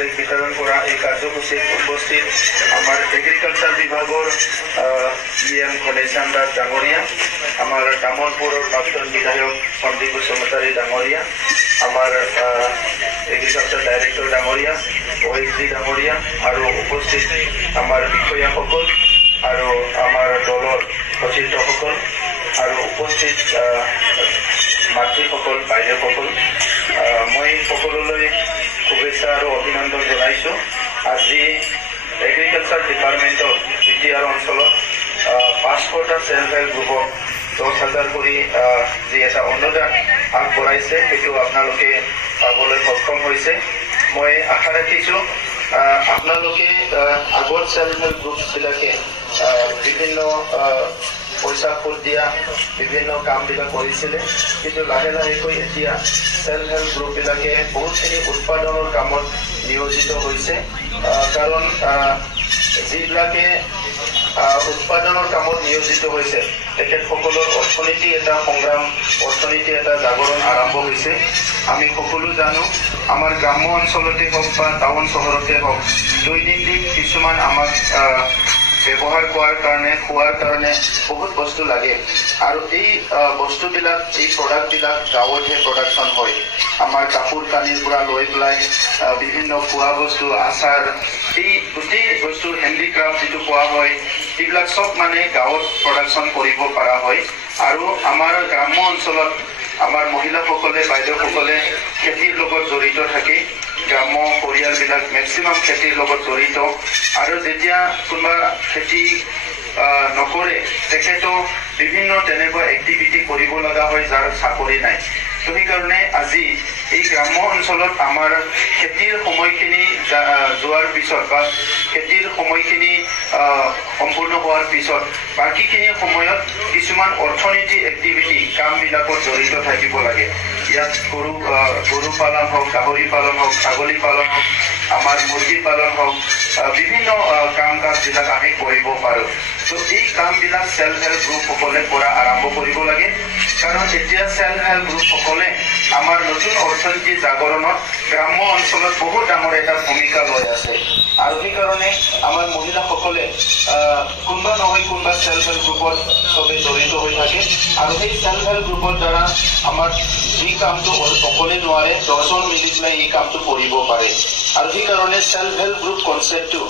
Check বিতৰণ কৰা এই কাৰ্যসূচীত উপস্থিত আমাৰ এগ্ৰিকালচাৰ বিভাগৰ EM ঘনেশ্যাম দাস ডাঙৰীয়া, আমাৰ তামোলপুৰৰ প্ৰাক্তন বিধায়ক সন্দীপ বসুমতাৰী ডাঙৰীয়া, আমাৰ এগ্ৰিকালচাৰ ডাইৰেক্টৰ ডাঙৰীয়া, OSD ডাঙৰীয়া আৰু উপস্থিত আমাৰ বিষয়াসকল আৰু আমাৰ দলৰ সতীৰ্থসকল আৰু উপস্থিত মাতৃসকল, বাইদেউসকল, মই সকলোলৈ শুভেচ্ছা আৰু অভিনন্দন জনাইছোঁ। আজি এগ্ৰিকালচাৰ ডিপাৰ্টমেণ্টৰ BTR অঞ্চলত 500টা চেল্ফ হেল্প গ্ৰুপক 10,000 কৰি যি এটা অনুদান আগবঢ়াইছে, সেইটো আপোনালোকে পাবলৈ সক্ষম হৈছে। মই আশা ৰাখিছোঁ আপোনালোকে আগত চেল্ফ হেল্প গ্ৰুপবিলাকে বিভিন্ন পইচা সুদ দিয়া বিভিন্ন কামবিলাক কৰিছিলে, কিন্তু লাহে লাহেকৈ এতিয়া চেল্ফ হেল্প গ্ৰুপবিলাকে বহুতখিনি উৎপাদনৰ কামত নিয়োজিত হৈছে। কাৰণ যিবিলাকে উৎপাদনৰ কামত নিয়োজিত হৈছে তেখেতসকলৰ অৰ্থনীতি এটা সংগ্ৰাম, অৰ্থনীতি এটা জাগৰণ আৰম্ভ হৈছে। আমি সকলো জানো আমাৰ গ্ৰাম্য অঞ্চলতে হওক বা টাউন চহৰতে হওক দৈনন্দিন কিছুমান আমাক ব্যৱহাৰ কৰাৰ কাৰণে, খোৱাৰ কাৰণে বহুত বস্তু লাগে আৰু এই বস্তুবিলাক, এই প্ৰডাক্টবিলাক গাঁৱতহে প্ৰডাকশ্যন হয়। আমাৰ কাপোৰ কানিৰ পৰা লৈ পেলাই বিভিন্ন খোৱা বস্তু, আচাৰ, এই গোটেই বস্তু হেণ্ডিক্ৰাফ্ট যিটো কোৱা হয়, এইবিলাক চব মানে গাঁৱত প্ৰডাকশ্যন কৰিব পৰা হয়। আৰু আমাৰ গ্ৰাম্য অঞ্চলত আমাৰ মহিলাসকলে, বাইদেউসকলে খেতিৰ লগত জড়িত থাকে। গ্ৰাম্য পৰিয়ালবিলাক মেক্সিমাম খেতিৰ লগত জড়িত আৰু যেতিয়া কোনোবা খেতি নকৰে তেখেতো বিভিন্ন তেনেকুৱা এক্টিভিটি কৰিব লগা হয় যাৰ চাকৰি নাই। তো সেইকাৰণে আজি এই গ্ৰাম্য অঞ্চলত আমাৰ খেতিৰ সময়খিনি যোৱাৰ পিছত বা খেতিৰ সময়খিনি সম্পূৰ্ণ হোৱাৰ পিছত বাকীখিনি সময়ত কিছুমান অৰ্থনীতি এক্টিভিটি কামবিলাকত জড়িত থাকিব লাগে। ইয়াত গৰু পালন হওক, গাহৰি পালন হওক, ছাগলী পালন হওক, আমাৰ মুৰ্গী পালন হওক, বিভিন্ন কাম কাজবিলাক আমি কৰিব পাৰোঁ। তো এই কামবিলাক চেল্ফ হেল্প গ্ৰুপসকলে কৰা আৰম্ভ কৰিব লাগে। কাৰণ এতিয়া চেল্ফ হেল্প গ্ৰুপসকলে আমাৰ নতুন অৰ্থনীতি জাগৰণত গ্ৰাম্য অঞ্চলত বহুত ডাঙৰ এটা ভূমিকা লৈ আছে। আৰু সেইকাৰণে আমাৰ মহিলাসকলে কোনোবা নহয় কোনোবা চেল্ফ হেল্প গ্ৰুপত চবেই জড়িত হৈ থাকে আৰু সেই চেল্ফ হেল্প গ্ৰুপৰ দ্বাৰা আমাৰ যি কামটো অকলে নোৱাৰে 10জন মিলি পেলাই এই কামটো কৰিব পাৰে। আৰু সেইকাৰণে চেল্ফ হেল্প গ্ৰুপ কনচেপ্টটো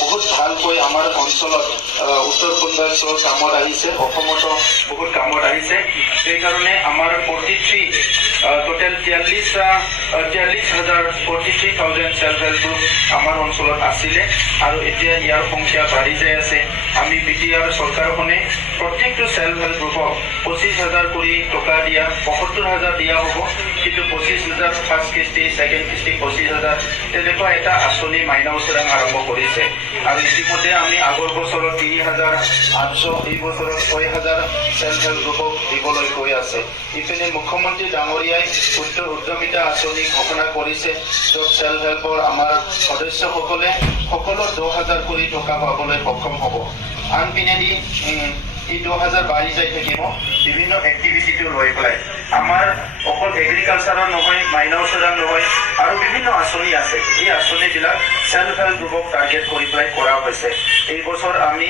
বহুত ভালকৈ আমাৰ অঞ্চলত উত্তৰ পূৰ্বাঞ্চলৰ কামত আহিছে, অসমতো বহুত কামত আহিছে। সেইকাৰণে আমাৰ 43,000 চেল্ফ হেল্প গ্ৰুপ আমাৰ অঞ্চলত আছিলে আৰু এতিয়া ইয়াৰ সংখ্যা বাঢ়ি যাই আছে। আমি BTR চৰকাৰখনে প্ৰত্যেকটো চেল্ফ হেল্প গ্ৰুপক 25,000 কৰি টকা দিয়া, 75,000 দিয়া হ'ব, কিন্তু 25,000 ফাৰ্ষ্ট কিস্তি, ছেকেণ্ড কিস্তি 25,000 তেনেকুৱা এটা আঁচনি মাইনা উচৰাং আৰম্ভ কৰিছে। আৰু ইতিমধ্যে আমি আগৰ বছৰত 3,800, এই বছৰত 6,000 চেল্ফ হেল্প গ্ৰুপক দিবলৈ গৈ আছে। ইপিনে মুখ্যমন্ত্ৰী ডাঙৰীয়াই উদ্যমিতা আঁচনি ঘোষণা কৰিছে, য'ত চেল্ফ হেল্পৰ আমাৰ সদস্যসকলে সকলো 10,000 কৰি টকা পাবলৈ সক্ষম হ'ব। আনপিনেদি এই 10,000 বাঢ়ি যাই থাকিব বিভিন্ন এক্টিভিটিটো লৈ পেলাই। আমাৰ অকল এগ্ৰিকালচাৰৰ নহয়, মাইনা উচৰাং নহয়, আৰু বিভিন্ন আঁচনি আছে। এই আঁচনিবিলাক চেল্ফ হেল্প গ্ৰুপক টাৰ্গেট কৰি পেলাই কৰা হৈছে। এই বছৰ আমি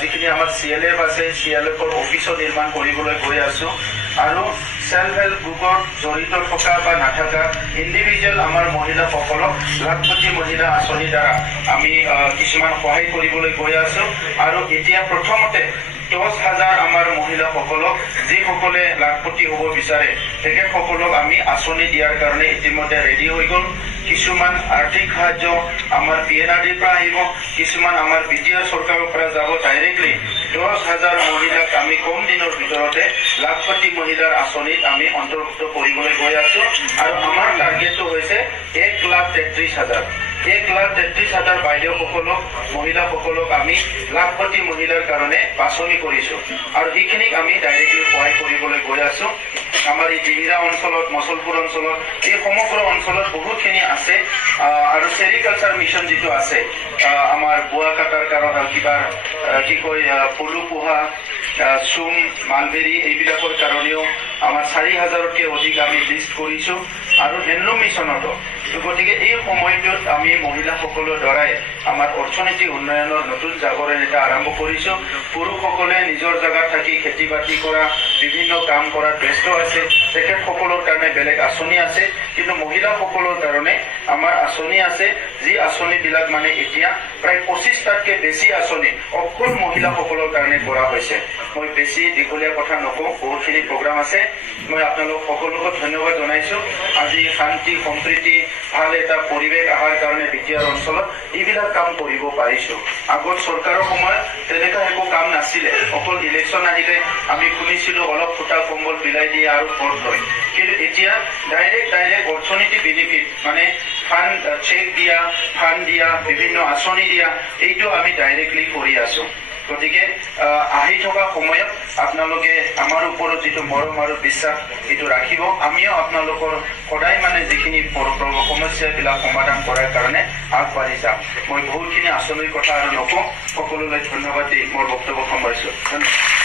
যিখিনি আমাৰ CLF আছে, CLFৰ অফিচো নিৰ্মাণ কৰিবলৈ গৈ আছোঁ আৰু চেল্ফ হেল্প গ্ৰুপত জড়িত থকা বা নাথাকা ইণ্ডিভিজুৱেল আমাৰ মহিলাসকলক লাখপতি মহিলা আঁচনিৰ দ্বাৰা আমি কিছুমান সহায় কৰিবলৈ গৈ আছোঁ। আৰু এতিয়া প্ৰথমতে 10,000 আমাৰ মহিলাসকলক যিসকলে লাখপতি হ'ব বিচাৰে তেখেতসকলক আমি আঁচনি দিয়াৰ কাৰণে ইতিমধ্যে ৰেডি হৈ গ'ল। কিছুমান আৰ্থিক সাহায্য আমাৰ PNRDৰ পৰা আহিব, কিছুমান আমাৰ BTR চৰকাৰৰ পৰা যাব ডাইৰেক্টলি। 10,000 মহিলাক আমি কম দিনৰ ভিতৰতে লাখপতি মহিলাৰ আঁচনিত আমি অন্তৰ্ভুক্ত কৰিবলৈ গৈ আছোঁ। আৰু আমাৰ টাৰ্গেটটো হৈছে 1,33,000। 1,33,000 বাইদেউসকলক, মহিলাসকলক আমি লাখপতি মহিলাৰ কাৰণে বাছনি কৰিছোঁ আৰু সেইখিনিক আমি ডাইৰেক্টলি সহায় কৰিবলৈ গৈ আছোঁ। আমাৰ এই জিহিৰা অঞ্চলত, মছলপুৰ অঞ্চলত, এই সমগ্ৰ অঞ্চলত বহুতখিনি আছে। আৰু চেৰিকালচাৰ মিছন যিটো আছে, আমাৰ বোৱা কাটাৰ কাৰণে কিবা কি কয় পলু পোহা, চুম মালবেৰী এইবিলাকৰ কাৰণেও আমাৰ 4,000তকৈ অধিক আমি লিষ্ট কৰিছোঁ আৰু হেণ্ডলুম মিছনতো। গতিকে এই সময়টোত আমি মহিলাসকলৰ দ্বাৰাই আমাৰ অৰ্থনৈতিক উন্নয়নৰ নতুন জাগৰণ এটা আৰম্ভ কৰিছোঁ। পুৰুষসকলে নিজৰ জেগাত থাকি খেতি বাতি কৰা বিভিন্ন কাম কৰাত ব্যস্ত আছে, তেখেতসকলৰ কাৰণে বেলেগ আঁচনি আছে, কিন্তু মহিলাসকলৰ কাৰণে আমাৰ আঁচনি আছে, যি আঁচনিবিলাক মানে এতিয়া প্ৰায় 25টাতকৈ বেছি আঁচনি অকল মহিলাসকলৰ কাৰণে কৰা হৈছে। মই বেছি দীঘলীয়া কথা নকওঁ, বহুতখিনি প্ৰগ্ৰাম আছে। মই আপোনালোক সকলোকে ধন্যবাদ জনাইছোঁ। আজি শান্তি সম্প্ৰীতি ভাল এটা পৰিৱেশ অহাৰ কাৰণে বিটিআৰ অঞ্চলত এইবিলাক কাম কৰিব পাৰিছোঁ। আগত চৰকাৰৰ সময়ত তেনেকুৱা একো কাম নাছিলে, অকল ইলেকশ্যন আহিলে আমি শুনিছিলোঁ অলপ ফুটা কম্বল বিলাই দিয়ে আৰু ভোট লয়, কিন্তু এতিয়া ডাইৰেক্ট অৰ্থনীতি বেনিফিট মানে ফাণ্ড চেক দিয়া, ফাণ্ড দিয়া, বিভিন্ন আঁচনি দিয়া, এইটো আমি ডাইৰেক্টলি কৰি আছোঁ। গতিকে আহি থকা সময়ত আপোনালোকে আমাৰ ওপৰত যিটো মৰম আৰু বিশ্বাস এইটো ৰাখিব। আমিও আপোনালোকৰ সদায় মানে যিখিনি সমস্যাবিলাক সমাধান কৰাৰ কাৰণে আগবাঢ়ি যাম। মই বহুতখিনি আঁচনিৰ কথা আৰু নকওঁ, সকলোলৈ ধন্যবাদ দি মোৰ বক্তব্য সামৰিছোঁ। ধন্যবাদ।